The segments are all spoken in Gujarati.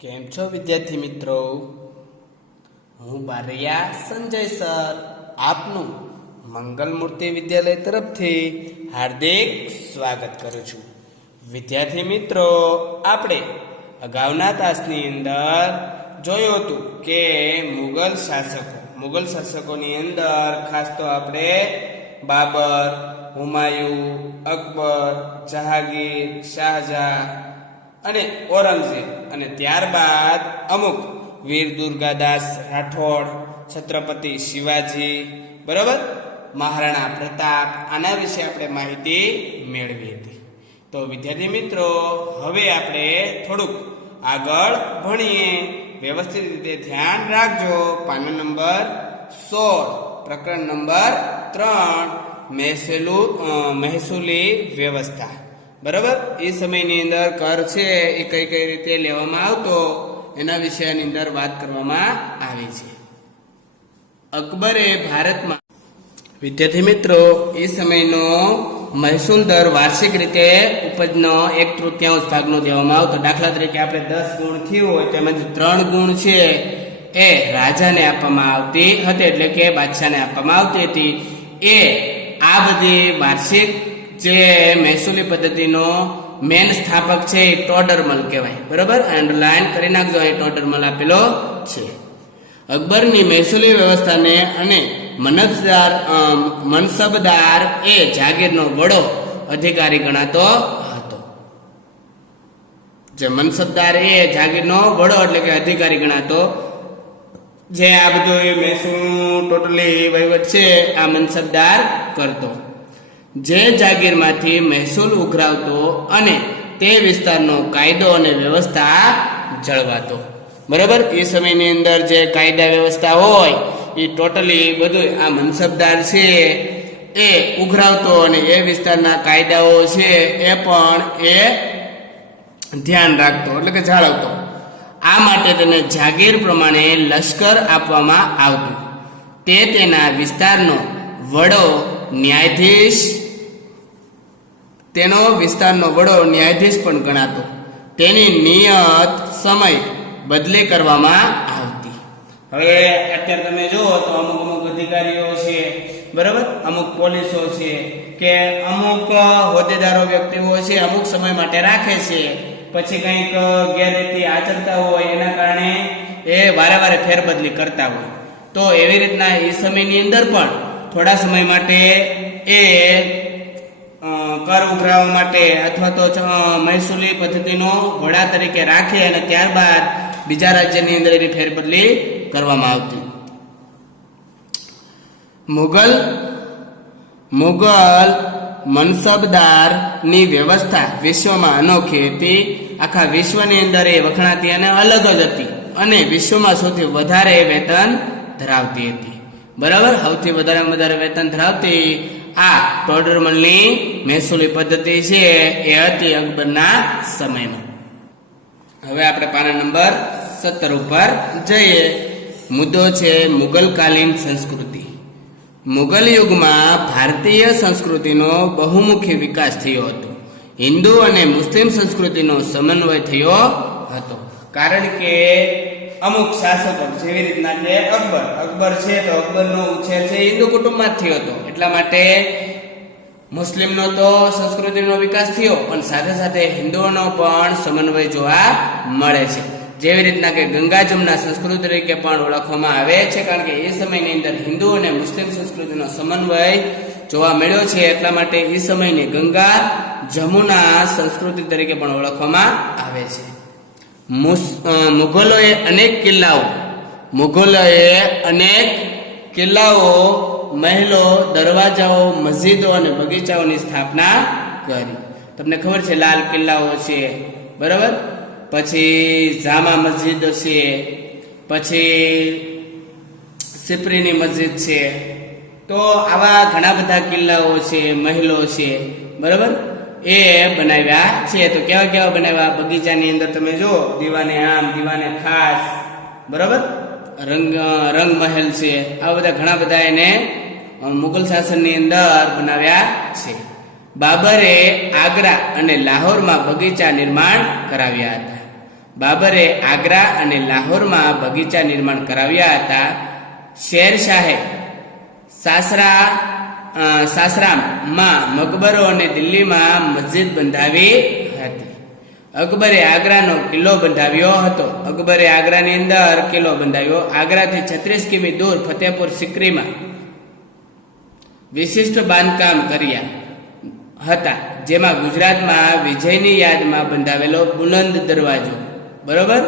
કેમ છો વિદ્યાર્થી મિત્રો? હું બારૈયા સંજય સર. આપનું મંગલમૂર્તિ વિદ્યાલય તરફથી હાર્દિક સ્વાગત કરું છું. વિદ્યાર્થી મિત્રો, આપણે અગાઉના તાસની અંદર જોયું હતું કે મુગલ શાસકો, મુગલ શાસકોની અંદર ખાસ તો આપણે બાબર, હુમાયુ, અકબર, જહાંગીર, શાહજહાં અને ઔરંગઝેબ અને ત્યારબાદ અમુક વીર દુર્ગાદાસ રાઠોડ, છત્રપતિ શિવાજી, બરાબર? મહારાણા પ્રતાપ, આના વિશે આપણે માહિતી મેળવી હતી. તો વિદ્યાર્થી મિત્રો, હવે આપણે થોડુંક આગળ ભણીએ. વ્યવસ્થિત રીતે ધ્યાન રાખજો. પાનો નંબર સોળ, પ્રકરણ નંબર ત્રણ, મહેસેલું મહેસૂલી વ્યવસ્થા. બરાબર? એ સમયની અંદર કર છે એ કઈ કઈ રીતે લેવામાં આવતો, એના વિષયની અંદર વાત કરવામાં આવી છે. અકબરે ભારતમાં વિદ્યાર્થી મિત્રો, એ સમયનો મહેસૂલ દર વાર્ષિક રીતે ઉપજનો એક તૃતીયાંશ ભાગનો દેવામાં આવતો. દાખલા તરીકે આપણે દસ ગુણ થયું હોય તેમાંથી ત્રણ ગુણ છે એ રાજાને આપવામાં આવતી હતી, એટલે કે બાદશાહને આપવામાં આવતી હતી. એ આ બધી વાર્ષિક જે મહેસૂલી પદ્ધતિનો મેન સ્થાપક છે એ ટોડરમલ કહેવાય. બરોબર? અંડરલાઈન કરી નાખજો, અહીં ટોડરમલ આપેલો છે. અકબરની મહેસૂલી વ્યવસ્થાને અને મનસદાર મનસબદાર એ જાગીરનો વડો અધિકારી ગણાતો હતો. જે મનસબદાર એ જાગીરનો વડો એટલે કે અધિકારી ગણાતો. જે આ બધું મહેસૂલ ટોટલી વહીવટ છે, આ મનસબદાર કરતો. જે જાગીરમાંથી મહેસૂલ ઉઘરાવતો અને તે વિસ્તારનો કાયદો અને વ્યવસ્થા જળવાતો. બરાબર? એ સમયની અંદર જે કાયદા વ્યવસ્થા હોય, એ ટોટલી બધું આ મનસબદાર છે. એ ઉઘરાવતો અને એ વિસ્તારના કાયદાઓ છે એ પણ એ ધ્યાન રાખતો, એટલે કે જાળવતો. આ માટે તેને જાગીર પ્રમાણે લશ્કર આપવામાં આવતું. તે તેના વિસ્તારનો વડો ન્યાયાધીશ તેનો વિસ્તારનો વડો ન્યાયાધીશ પણ ગણાતો. તેની નિયત સમય બદલી કરવામાં આવતી. હવે અત્યારે તમે જુઓ તો અમુક અમુક અધિકારીઓ છે, બરાબર? અમુક પોલીસો છે કે અમુક હોદ્દેદારો વ્યક્તિઓ છે અમુક સમય માટે રાખે છે. પછી કંઈક ગેરરીતિ આચરતા હોય એના કારણે એ વારે વારે ફેરબદલી કરતા હોય. તો એવી રીતના એ સમયની અંદર પણ થોડા સમય માટે એ કર ઉઘરાવવા માટે અથવા તો મહેસૂલી પદ્ધતિનો વડા તરીકે રાખે અને ત્યારબાદ બીજા રાજ્યની અંદર એની ફેરબદલી કરવામાં આવતી. મુગલ મુગલ મનસબદારની વ્યવસ્થા વિશ્વમાં અનોખી હતી. આખા વિશ્વની અંદર એ વખણાતી અને અલગ જ હતી અને વિશ્વમાં સૌથી વધારે વેતન ધરાવતી હતી. બરાબર? સૌથી વધારે વધારે વેતન ધરાવતી આ ટોડરમલની મહેસૂલી પદ્ધતિ છે, એ હતી અકબરના સમયમાં હવે આપણે પાના નંબર સત્તર ઉપર જઈએ. મુદ્દો છે મુગલકાલીન સંસ્કૃતિ. મુગલ યુગમાં ભારતીય સંસ્કૃતિનો બહુમુખી વિકાસ થયો હતો. હિન્દુ અને મુસ્લિમ સંસ્કૃતિનો સમન્વય થયો હતો. કારણ કે અમુક શાસકો જેવી રીતના કે અકબર. અકબર છે તો અકબરનો ઉછેર છે હિન્દુ કુટુંબમાં જ થયો હતો. એટલા માટે મુસ્લિમનો તો સંસ્કૃતિનો વિકાસ થયો, પણ સાથે સાથે હિન્દુઓનો પણ સમન્વય જોવા મળે છે. જેવી રીતના કે ગંગા જમના સંસ્કૃતિ તરીકે પણ ઓળખવામાં આવે છે, કારણ કે એ સમયની અંદર હિન્દુ અને મુસ્લિમ સંસ્કૃતિનો સમન્વય જોવા મળ્યો છે. એટલા માટે એ સમયની ગંગા જમુના સંસ્કૃતિ તરીકે પણ ઓળખવામાં આવે છે. મુઘલોએ અનેક કિલ્લાઓ, મુઘલોએ અનેક કિલ્લાઓ, મહેલો, દરવાજાઓ, મસ્જિદો અને બગીચાઓની સ્થાપના કરી. તમને ખબર છે લાલ કિલ્લાઓ છે, બરાબર? પછી જામા મસ્જિદ છે, પછી સિપરીની મસ્જિદ છે. તો આવા ઘણા બધા કિલ્લાઓ છે, મહેલો છે, બરાબર? એ બનાવ્યા છે. તો કેવા કેવા બનાવ્યા? બગીચાની અંદર તમે જો દીવાને આમ, દીવાને ખાસ. બરાબર? રંગ રંગ મહેલ છે. આવા બધા ઘણા બધા એને મુગલ શાસનની અંદર બનાવ્યા છે. બાબરે આગ્રા અને લાહોરમાં બગીચા નિર્માણ કરાવ્યા હતા. બાબરે આગ્રા અને લાહોરમાં બગીચા નિર્માણ કરાવ્યા હતા. શેરશાહે સાસરા સાસરામાં મકબરો અને દિલ્હીમાં મસ્જિદ બંધાવી હતી. અકબરે આગ્રાનો કિલ્લો બંધાવ્યો હતો. અકબરે આગ્રાની અંદર કિલ્લો બંધાવ્યો. આગ્રાથી છત્રીસ કિમી દૂર ફતેહપુર સિકરીમાં વિશિષ્ટ બાંધકામ કર્યા હતા, જેમાં ગુજરાતમાં વિજયની યાદમાં બંધાવેલો બુલંદ દરવાજો. બરોબર?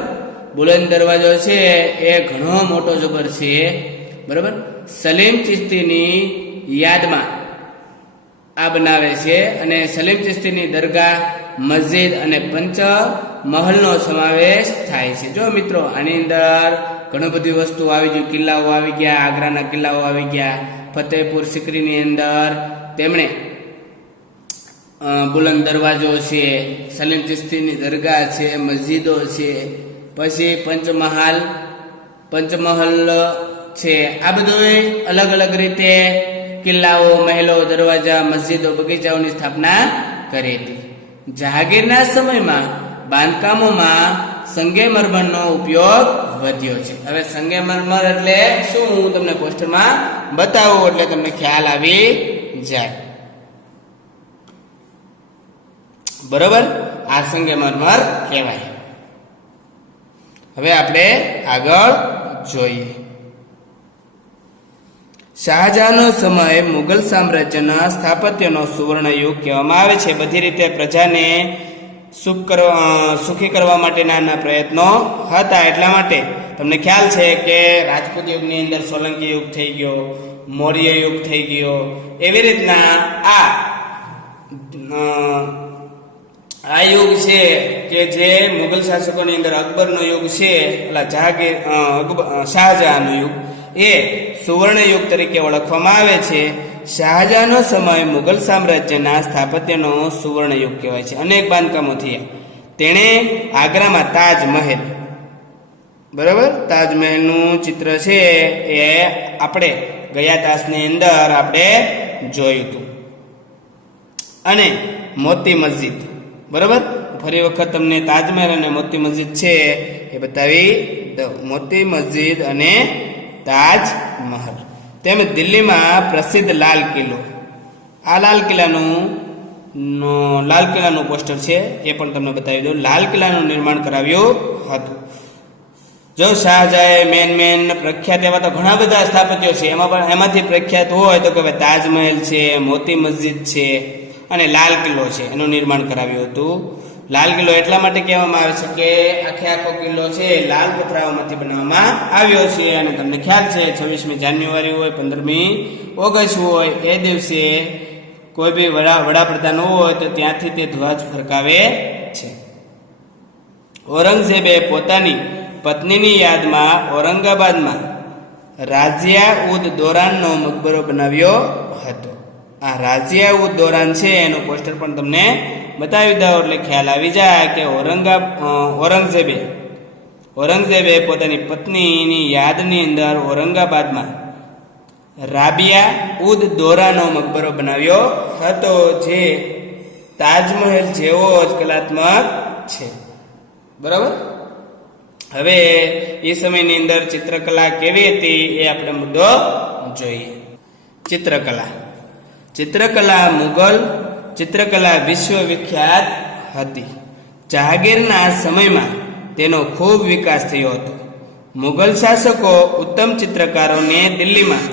બુલંદ દરવાજો છે એ ઘણો મોટો જબર છે. બરોબર? સલીમ ચિશ્તીની યાદમાં આ બનાવે છે અને સલીમ ચિશ્તીની દરગાહ, મસ્જિદ અને પંચ મહલનો સમાવેશ થાય છે. જો મિત્રો, આની અંદર ઘણી બધી વસ્તુ આવી ગયું કિલ્લાઓ આવી ગયા, આગ્રાના કિલ્લાઓ આવી ગયા. ફતેહપુર સિકરીની અંદર તેમણે બુલંદ દરવાજો છે, સલીમ ચિશ્તીની દરગાહ છે, મસ્જિદો છે, પછી પંચમહાલ, પંચમહલ છે. આ બધું અલગ અલગ રીતે કિલ્લાઓ, મહેલો, દરવાજા, મસ્જિદો, બગીચાઓની સ્થાપના કરી હતી. જહાગીરના સમયમાં બાંધકામોમાં સંગેમરમરનો ઉપયોગ વધ્યો છે. હવે સંગેમરમર એટલે શું? હું તમને પોસ્ટરમાં બતાવું, એટલે તમને ખ્યાલ આવી જાય. બરોબર? આ સંગેમરમર કહેવાય. હવે આપણે આગળ જોઈએ. શાહજહાંનો સમય મુઘલ સામ્રાજ્યના સ્થાપત્યનો સુવર્ણ યુગ કહેવામાં આવે છે. બધી રીતે પ્રજાને સુખ કરવા સુખી કરવા માટેના એના પ્રયત્નો હતા એટલા માટે. તમને ખ્યાલ છે કે રાજપૂત યુગની અંદર સોલંકી યુગ થઈ ગયો, મૌર્ય યુગ થઈ ગયો. એવી રીતના આ આ યુગ છે કે જે મુઘલ શાસકોની અંદર અકબરનો યુગ છે ઓલા જહાંગીર શાહજહાંનો યુગ. એ સુવર્ણ યુગ તરીકે ઓળખવામાં આવે છે. શાહજહાંનો સમય મુઘલ સામ્રાજ્યના સ્થાપત્યનો સુવર્ણ યુગ કહેવાય છે. અનેક બાંધકામો થયા. તેણે આગ્રામાં તાજમહેલ. બરાબર? તાજમહેલનું ચિત્ર છે એ આપણે ગયા તાસની અંદર આપણે જોયું હતું. અને મોતી મસ્જિદ. બરાબર? ફરી વખત તમને તાજમહેલ અને મોતી મસ્જિદ છે એ બતાવી મોતી મસ્જિદ અને તાજમહલ તેમજ દિલ્હીમાં પ્રસિદ્ધ લાલ કિલ્લો. આ લાલ કિલ્લાનું લાલ કિલ્લાનું પોસ્ટર છે, એ પણ તમને બતાવી દઉં. લાલ કિલ્લાનું નિર્માણ કરાવ્યું હતું. જો શાહજહાએ મેન મેન પ્રખ્યાત એવા તો ઘણા બધા સ્થાપત્યો છે. એમાં પણ એમાંથી પ્રખ્યાત હોય તો કે ભાઈ તાજમહેલ છે, મોતી મસ્જિદ છે અને લાલ કિલ્લો છે. એનું નિર્માણ કરાવ્યું હતું. લાલ કિલ્લો એટલા માટે કહેવામાં આવે છે કે આખે આખો કિલ્લો છે લાલ પથરાઓમાંથી બનાવવામાં આવ્યો છે અને તમને ખ્યાલ છે, છવ્વીસમી જાન્યુઆરી હોય, પંદરમી ઓગસ્ટ હોય, એ દિવસે કોઈ બી વડા, વડાપ્રધાન હોય તો ત્યાંથી તે ધ્વજ ફરકાવે છે. ઔરંગઝેબે પોતાની પત્નીની યાદમાં ઔરંગાબાદમાં રાજ્યા ઉદ દોરાનનો મકબરો બનાવ્યો હતો. આ રાઝિયા ઉદ દોરાન છે, એનું પોસ્ટર પણ તમને બતાવી દઉં, એટલે ખ્યાલ આવી જાય કે ઔરંગા ઔરંગઝેબે ઔરંગઝેબે પોતાની પત્નીની યાદની અંદર ઔરંગાબાદમાં રાબિયા ઉદ દોરાનો મકબરો બનાવ્યો હતો, જે તાજમહેલ જેવો જ કલાત્મક છે. બરાબર? હવે એ સમયની અંદર ચિત્રકલા કેવી હતી એ આપણે મુદ્દો જોઈએ. ચિત્રકલા. ચિત્રકલા મુગલ, ચિત્રકલા વિશ્વવિખ્યાત હતી. જહાંગીરના સમયમાં તેનો ખૂબ વિકાસ થયો હતો. મુગલ શાસકો ઉત્તમ ચિત્રકારોને દિલ્હીમાં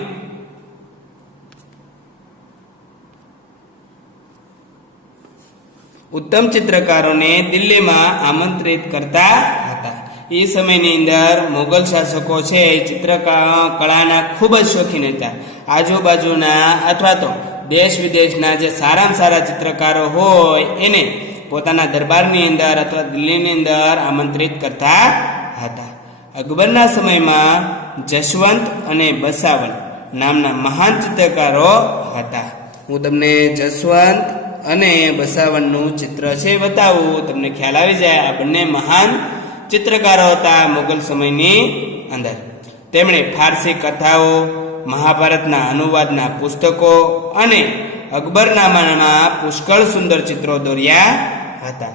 ઉત્તમ ચિત્રકારોને દિલ્હીમાં આમંત્રિત કરતા હતા. એ સમયની અંદર મુગલ શાસકો છે ચિત્રકળાના કળાના ખૂબ જ શોખીન હતા. આજુબાજુના અથવા તો દેશ વિદેશના જે સારામાં સારા ચિત્રકારો હોય, એને પોતાના દરબારની અંદર અથવા દિલ્હીની અંદર આમંત્રિત કરતા હતા. અકબરના સમયમાં જશવંત અને બસાવન નામના મહાન ચિત્રકારો હતા. હું તમને જસવંત અને બસાવનનું ચિત્ર છે બતાવું. તમને ખ્યાલ આવી જાય, આ બંને મહાન ચિત્રકારો હતા મુગલ સમયની અંદર. તેમણે ફારસી કથાઓ મહાભારતના અનુવાદના પુસ્તકો અને અકબરનામામાં પુષ્કળ સુંદર ચિત્રો દોર્યા હતા.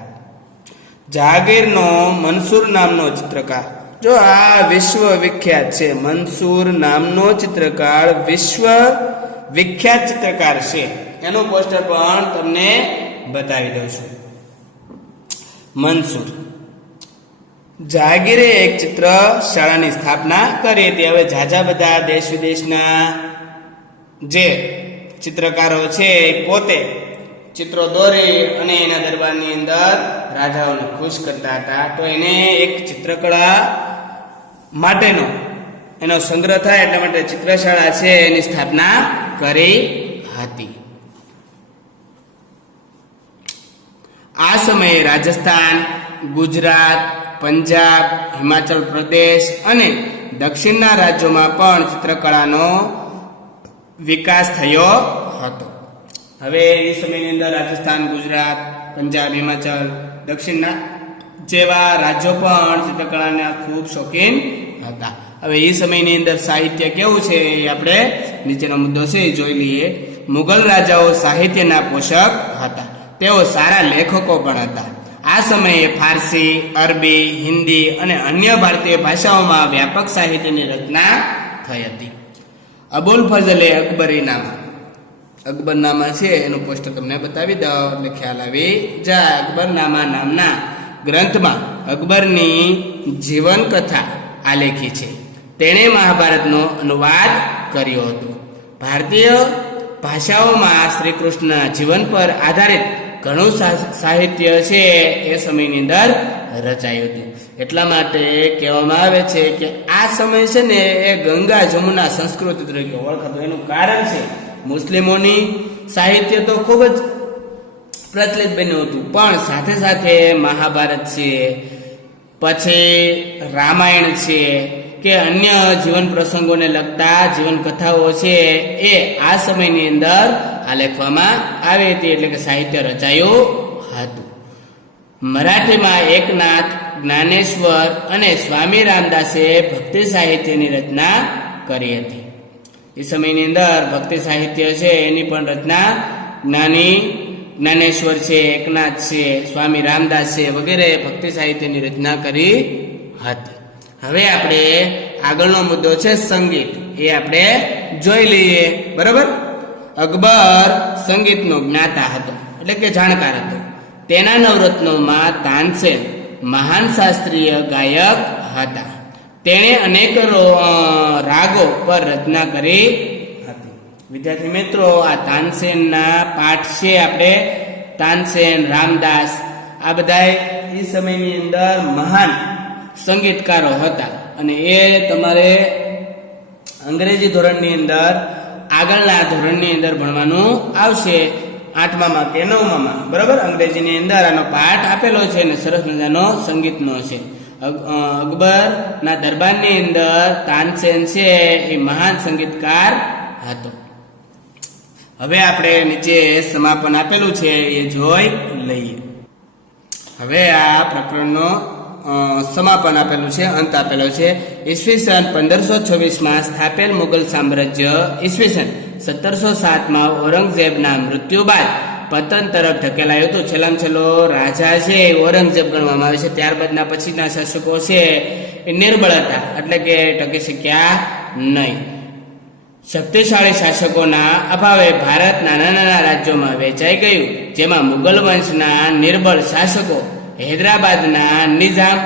જાગીરનો મનસૂર નામનો ચિત્રકાર. જો આ વિશ્વ વિખ્યાત છે, મનસૂર નામનો ચિત્રકાર વિશ્વ વિખ્યાત ચિત્રકાર છે. એનું પોસ્ટર પણ તમને બતાવી દઉં છું. મનસૂર. જાગીરે એક ચિત્ર શાળાની સ્થાપના કરી હતી. હવે ઝાઝા બધા દેશ વિદેશના જે ચિત્રકારો છે પોતે ચિત્રો દોરી અને એના દરબારની અંદર રાજાઓને ખુશ કરતા હતા. તો એને એક ચિત્રકળા માટેનો એનો સંગ્રહ થાય એટલા માટે ચિત્રશાળા છે એની સ્થાપના કરી હતી. આ સમયે રાજસ્થાન, ગુજરાત પંજાબ, હિમાચલ પ્રદેશ અને દક્ષિણના રાજ્યોમાં પણ ચિત્રકળાનો વિકાસ થયો હતો. હવે એ સમયની અંદર રાજસ્થાન, ગુજરાત, પંજાબ, હિમાચલ, દક્ષિણના જેવા રાજ્યો પણ ચિત્રકળાના ખૂબ શોખીન હતા. હવે એ સમયની અંદર સાહિત્ય કેવું છે એ આપણે નીચેનો મુદ્દો છે એ જોઈ લઈએ. મુગલ રાજાઓ સાહિત્યના પોષક હતા. તેઓ સારા લેખકો પણ હતા. આ સમયે ફારસી, અરબી, હિન્દી અને અન્ય ભારતીય ભાષાઓમાં વ્યાપક સાહિત્યની રચના થઈ હતી. અબુલ ફઝલે અકબરી નામા. અકબરનામા છે, એનું પોસ્ટર તમને બતાવી દઉં, એટલે ખ્યાલ આવી જાય. અકબરનામા નામના ગ્રંથમાં અકબરની જીવન કથા આલેખી છે. તેણે મહાભારતનો અનુવાદ કર્યો હતો. ભારતીય ભાષાઓમાં શ્રીકૃષ્ણના જીવન પર આધારિત ઘણું સાહિત્ય છે એ સમયની અંદર રચાયું હતું. એટલા માટે કહેવામાં આવે છે કે આ સમય છે ને એ ગંગા જમુના સંસ્કૃતિ તરીકે ઓળખાતું. એનું કારણ છે મુસ્લિમોની સાહિત્ય તો ખૂબ જ પ્રચલિત બન્યું હતું. પણ સાથે સાથે મહાભારત છે, પછી રામાયણ છે કે અન્ય જીવન પ્રસંગોને લગતા જીવન કથાઓ છે એ આ સમયની અંદર આલેખવામાં આવી હતી એટલે કે સાહિત્ય રચાયું હતું. મરાઠીમાં એકનાથ, જ્ઞાનેશ્વર અને સ્વામી રામદાસે ભક્તિ સાહિત્યની રચના કરી હતી. એ સમયની અંદર ભક્તિ સાહિત્ય છે એની પણ રચના જ્ઞાની, જ્ઞાનેશ્વર છે, એકનાથ છે, સ્વામી રામદાસ છે વગેરે ભક્તિ સાહિત્યની રચના કરી હતી. હવે આપણે આગળનો મુદ્દો છે સંગીત. એ આપણે જોઈ લઈએ. બરાબર? અકબર સંગીતનો જ્ઞાતા હતો, એટલે કે જાણકાર હતો. તેના નવરત્નોમાં તાનસેન, મહાન શાસ્ત્રીય ગાયક હતા. તેણે અનેક રાગો પર રચના કરી હતી. વિદ્યાર્થી મિત્રો, આ તાનસેનના પાઠ છે આપણે. તાનસેન, રામદાસ, આ બધા એ સમયની અંદર મહાન સંગીતકારો હતા. અને એ તમારે અંગ્રેજી ધોરણની અંદર, આગળના ધોરણની અંદર ભણવાનું આવશે. આઠમામાં કે નવમામાં. બરાબર? અંગ્રેજીની અંદર આનો પાઠ આપેલો છે અને સરસ મજાનો સંગીતનો છે. અક- અકબરના દરબારની અંદર તાનસેન છે, એ મહાન સંગીતકાર હતો. હવે આપણે નીચે સમાપન આપેલું છે, એ જોઈ લઈએ. હવે આ પ્રકરણનો સમાપન આપેલું છે, અંત આપેલો છે. ઈસવીસન પંદરસો છવ્વીસમાં સ્થાપેલ મુગલ સામ્રાજ્ય ઈસવીસન સત્તરસો સાતમાં ઔરંગઝેબના મૃત્યુ બાદ પતન તરફ ધકેલાયું હતું. છેલ્લામાં છેલ્લો રાજા છે એ ઔરંગઝેબ ગણવામાં આવે છે. ત્યારબાદના પછીના શાસકો છે એ નિર્બળ હતા. એટલે કે ટકી શક્યા નહીં. શક્તિશાળી શાસકોના અભાવે ભારત નાના નાના રાજ્યોમાં વેચાઈ ગયું, જેમાં મુગલ વંશના નિર્બળ શાસકો હૈદરાબાદના નિઝામ,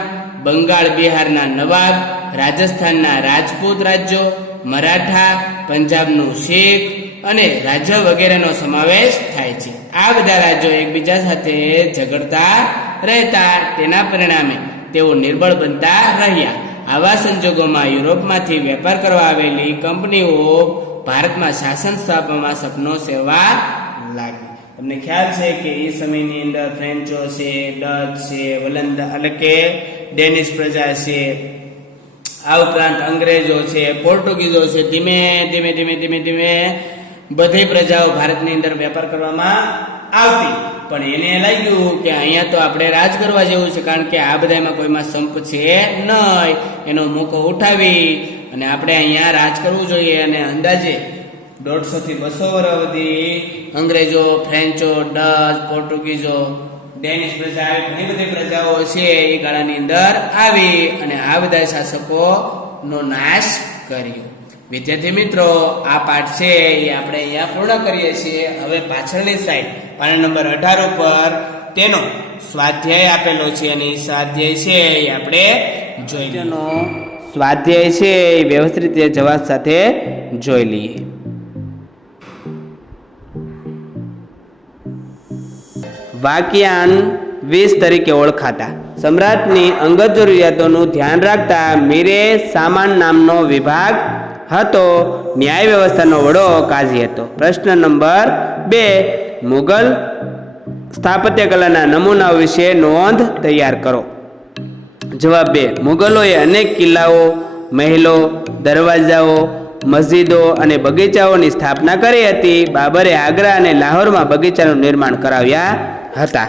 બંગાળ બિહારના નવાબ, રાજસ્થાનના રાજપૂત રાજ્યો, મરાઠા, પંજાબનું શીખ અને રાજ્ય વગેરેનો સમાવેશ થાય છે. આ બધા રાજ્યો એકબીજા સાથે ઝઘડતા રહેતા તેના પરિણામે તેઓ નિર્બળ બનતા રહ્યા. આવા સંજોગોમાં યુરોપમાંથી વેપાર કરવા આવેલી કંપનીઓ ભારતમાં શાસન સ્થાપવામાં સપનો સેવા લાગી. તમને ખ્યાલ છે કે એ સમયની અંદર ફ્રેન્ચો છે, ડચ છે, વલંદ એટલે કે ડેનિશ પ્રજા છે, આ ઉપરાંત અંગ્રેજો છે, પોર્ટુગીઝો છે, ધીમે ધીમે ધીમે ધીમે ધીમે બધી પ્રજાઓ ભારતની અંદર વેપાર કરવામાં આવતી. પણ એને લાગ્યું કે અહીંયા તો આપણે રાજ કરવા જેવું છે, કારણ કે આ બધામાં કોઈમાં સંપ છે નહીં. એનો મોકો ઉઠાવી અને આપણે અહીંયા રાજ કરવું જોઈએ અને અંદાજે દોઢસો થી બસો વર્ષ સુધી અંગ્રેજો, ફ્રેન્ચો, ડચ, પોર્ટુગીઝો, ડેનિશ પ્રજા આવી ઘણી બધી પ્રજાઓ છે એ ગાળાની અંદર આવી અને આ બધા શાસકો નો નાશ કર્યો. વિદ્યાર્થી મિત્રો, આ પાઠ છે એ આપણે અહીંયા પૂર્ણ કરીએ છીએ. હવે પાછળની સાઈડ પાના નંબર અઢાર ઉપર તેનો સ્વાધ્યાય આપેલો છે અને એ સ્વાધ્યાય છે એ આપણે જોઈ સ્વાધ્યાય છે એ વ્યવસ્થિત રીતે જવાબ સાથે જોઈ લઈએ. વાક્યાન વીસ તરીકે ઓળખાતા. સમ્રાટની અંગત જરૂરિયાતોનું ધ્યાન રાખતા મીરે સામાન નામનો વિભાગ હતો. ન્યાય વ્યવસ્થાનો વડો કાઝી હતો. પ્રશ્ન નંબર બે મુગલ સ્થાપત્ય કલાના નમૂનાઓ વિશે નોંધ તૈયાર કરો. જવાબ બે મુગલોએ અનેક કિલ્લાઓ, મહેલો, દરવાજાઓ, મસ્જિદો અને બગીચાઓની સ્થાપના કરી હતી. બાબરે આગ્રા અને લાહોરમાં બગીચાનું નિર્માણ કરાવ્યા હતા.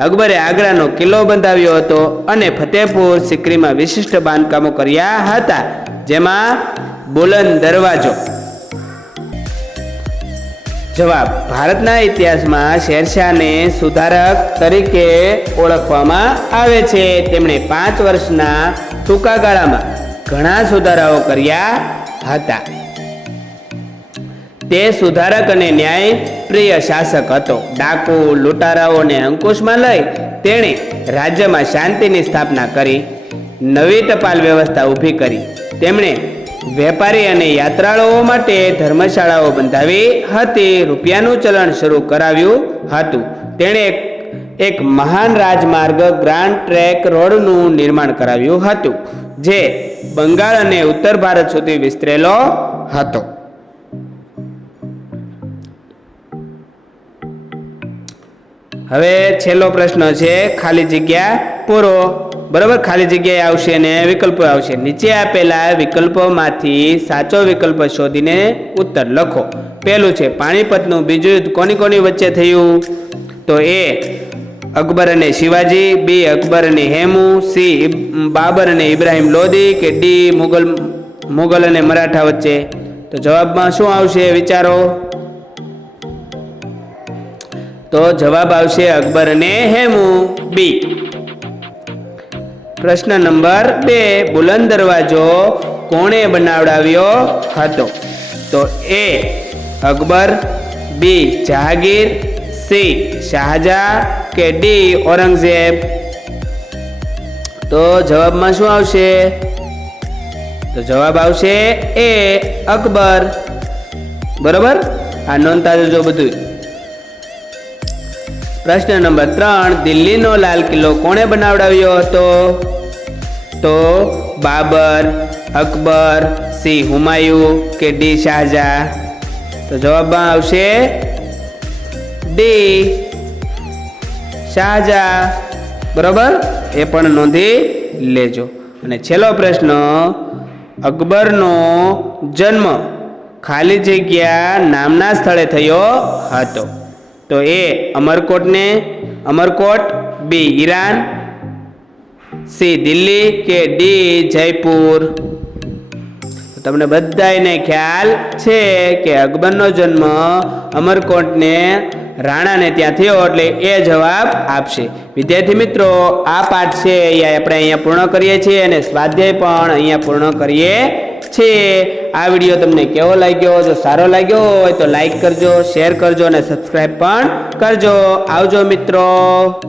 અકબરે આગ્રાનો કિલ્લો બંધાવ્યો હતો અને ફતેહપુર સિકરીમાં વિશિષ્ટ બાંધકામો કર્યા હતા, જેમાં બુલંદ દરવાજો. જવાબ, ભારતના ઇતિહાસમાં શેરશાહને સુધારક તરીકે ઓળખવામાં આવે છે. તેમણે પાંચ વર્ષના ટૂંકા ગાળામાં ઘણા સુધારાઓ કર્યા હતા. તે સુધારક અને ન્યાય પ્રિય શાસક હતો. ડાકુ, લૂંટારાઓને અંકુશમાં લઈ તેણે રાજ્યમાં શાંતિની સ્થાપના કરી, નવી ટપાલ વ્યવસ્થા ઊભી કરી. તેમણે વેપારી અને યાત્રાળુઓ માટે ધર્મશાળાઓ બંધાવી હતી. રૂપિયાનું ચલણ શરૂ કરાવ્યું હતું. તેણે એક એક મહાન રાજમાર્ગ ગ્રાન્ડ ટ્રેક રોડનું નિર્માણ કરાવ્યું હતું, જે બંગાળ અને ઉત્તર ભારત સુધી વિસ્તરેલો હતો. હવે છેલ્લો પ્રશ્ન છે, ખાલી જગ્યા પૂરો. બરાબર? ખાલી જગ્યાએ આવશે અને વિકલ્પો આવશે. નીચે આપેલા વિકલ્પોમાંથી સાચો વિકલ્પ શોધીને ઉત્તર લખો. પહેલું છે, પાણીપતનું બીજું યુદ્ધ કોની કોની વચ્ચે થયું? તો એ અકબર અને શિવાજી, બી અકબર અને હેમુ, સી બાબર અને ઇબ્રાહિમ લોદી કે ડી મુગલ મુગલ અને મરાઠા વચ્ચે? તો જવાબમાં શું આવશે વિચારો? તો જવાબ આવશે અકબર અને હેમુ. બી પ્રશ્ન નંબર બે, બુલંદ દરવાજો કોણે બનાવડાવ્યો હતો? તો A Akbar B Jahangir C Shahjahan કે ડી ઔરંગઝેબ? તો જવાબમાં શું આવશે? તો જવાબ આવશે એ અકબર. બરોબર? આ નોંધતા જજો બધું. પ્રશ્ન નંબર ત્રણ, દિલ્હીનો લાલ કિલ્લો કોણે બનાવડાવ્યો હતો? તો બાબર, અકબર, સી હુમાયુ કે ડી શાહજહાં? તો જવાબમાં આવશે ડી શાહજહાં. બરોબર? એ પણ નોંધી લેજો. અને છેલ્લો પ્રશ્ન, અકબરનો જન્મ ખાલી જગ્યા નામના સ્થળે થયો હતો. તો A અમરકોટને Amarkot B Iran, C Delhi કે ડી જયપુર. તમને બધાને ખ્યાલ છે કે અકબરનો જન્મ અમરકોટને રાણાને ત્યાં થયો એટલે એ જવાબ આપશે. વિદ્યાર્થી મિત્રો, આ પાઠ છે એ આપણે અહીંયા પૂર્ણ કરીએ છીએ અને સ્વાધ્યાય પણ અહીંયા પૂર્ણ કરીએ છીએ. આ વીડિયો તમને કેવો લાગ્યો? જો સારો લાગ્યો હોય તો લાઈક કરજો, શેર કરજો અને સબસ્ક્રાઈબ પણ કરજો. આવજો મિત્રો.